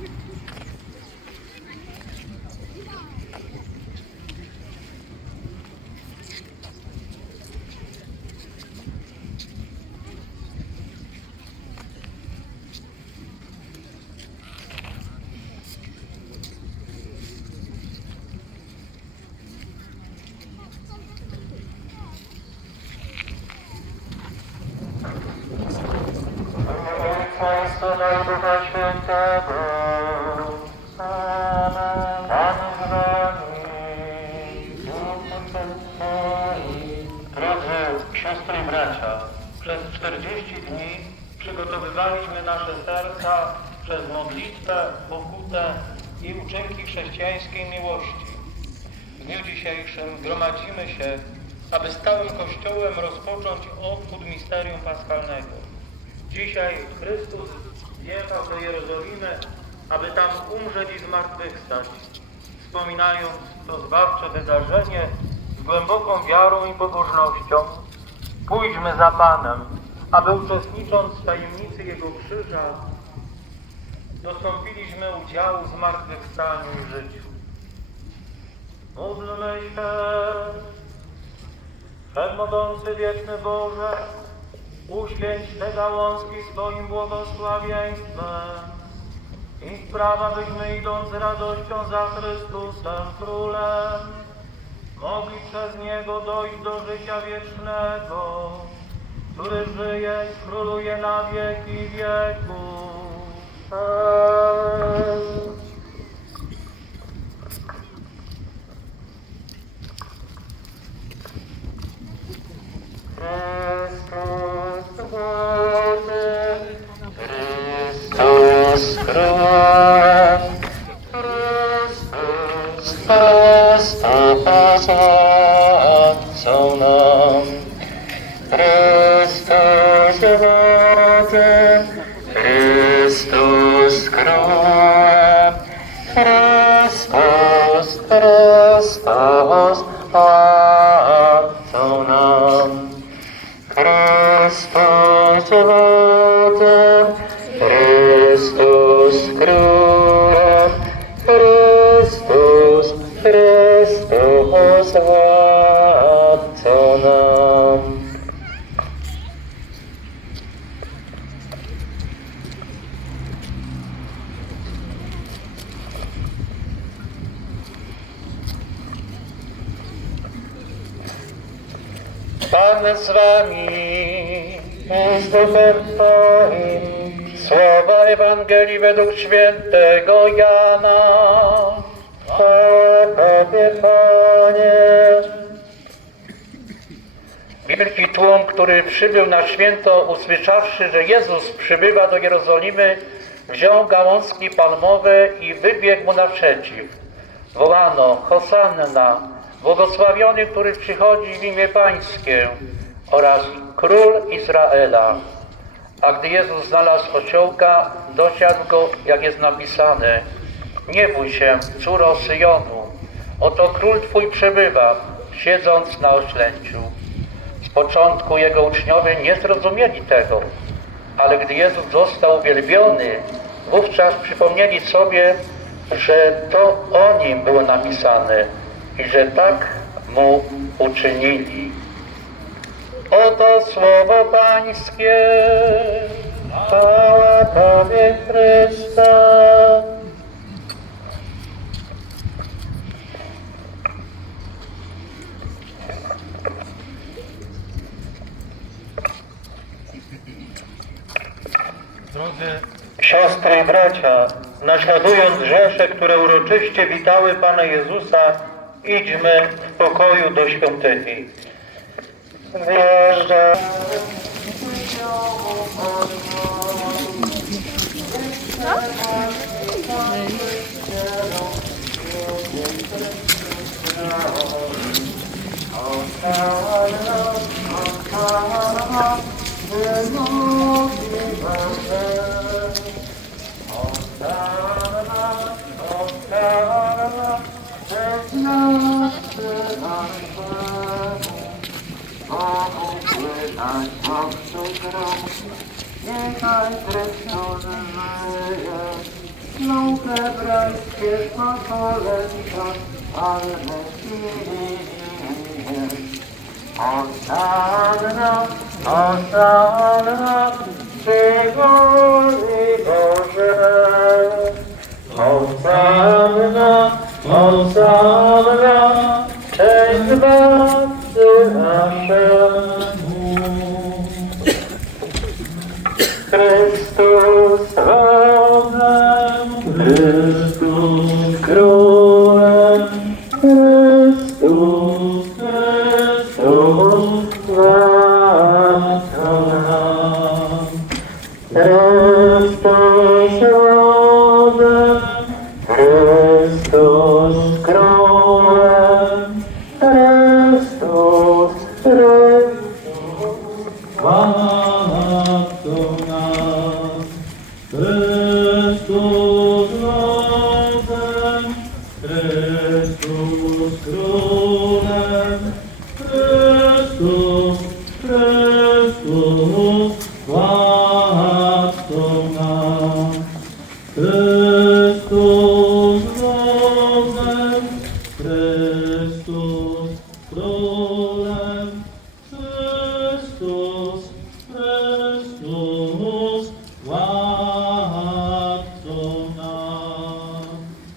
Ojca i Drodzy siostry i bracia, przez 40 dni przygotowywaliśmy nasze serca przez modlitwę, pokutę i uczynki chrześcijańskiej miłości. W dniu dzisiejszym gromadzimy się, aby stałym Kościołem rozpocząć obchód misterium paschalnego. Dzisiaj Chrystus wjechał do Jerozolimy, aby tam umrzeć i zmartwychwstać. Wspominając to zbawcze wydarzenie głęboką wiarą i pobożnością, pójdźmy za Panem, aby uczestnicząc w tajemnicy Jego krzyża, dostąpiliśmy udziału w zmartwychwstaniu i życiu. Módlmy się, Wszechmogący wieczny Boże, uświęć te gałązki swoim błogosławieństwem i sprawa, byśmy idąc z radością za Chrystusem Królem, mogli przez Niego dojść do życia wiecznego, który żyje i króluje na wieki wieków. Amen. Chrystus Boże, Chrystus Królem, Chrystus Chrystus Ojcą nam. Chrystus Wodzem, Chrystus Królem, Chrystus, Chrystus Ojcą nam. Chrystus Wodzem, Chrystus Królem, Pan z wami i z duchem Twoim. Słowa Ewangelii według świętego Jana. Chwała Panie. Wielki tłum, który przybył na święto, usłyszawszy, że Jezus przybywa do Jerozolimy, wziął gałązki palmowe i wybiegł mu naprzeciw. Wołano, Hosanna, błogosławiony, który przychodzi w imię Pańskie oraz Król Izraela. A gdy Jezus znalazł osiołka, dosiadł go, jak jest napisane, nie bój się, córo Syjonu, oto Król Twój przebywa, siedząc na oślęciu. Z początku jego uczniowie nie zrozumieli tego, ale gdy Jezus został uwielbiony, wówczas przypomnieli sobie, że to o nim było napisane i że tak mu uczynili. Oto słowo Pańskie, chwała Tobie. Drodzy siostry i bracia, naśladując rzesze, które uroczyście witały Pana Jezusa, idźmy w pokoju do świątyni. Wjeżdża. Niechaj Chrystus żyje, znów hebrajskie pokolenia, ale Osanna, Osanna, Ty góry Boże. Osanna, Osanna, Chrystus Królem, Chrystus, Chrystus Władcą nam. Chrystus Rodem, Chrystus Królem, Chrystus, Chrystus Władcą nas. Chrystus, Chrystus Władcą nas. Chrystus Chrystus,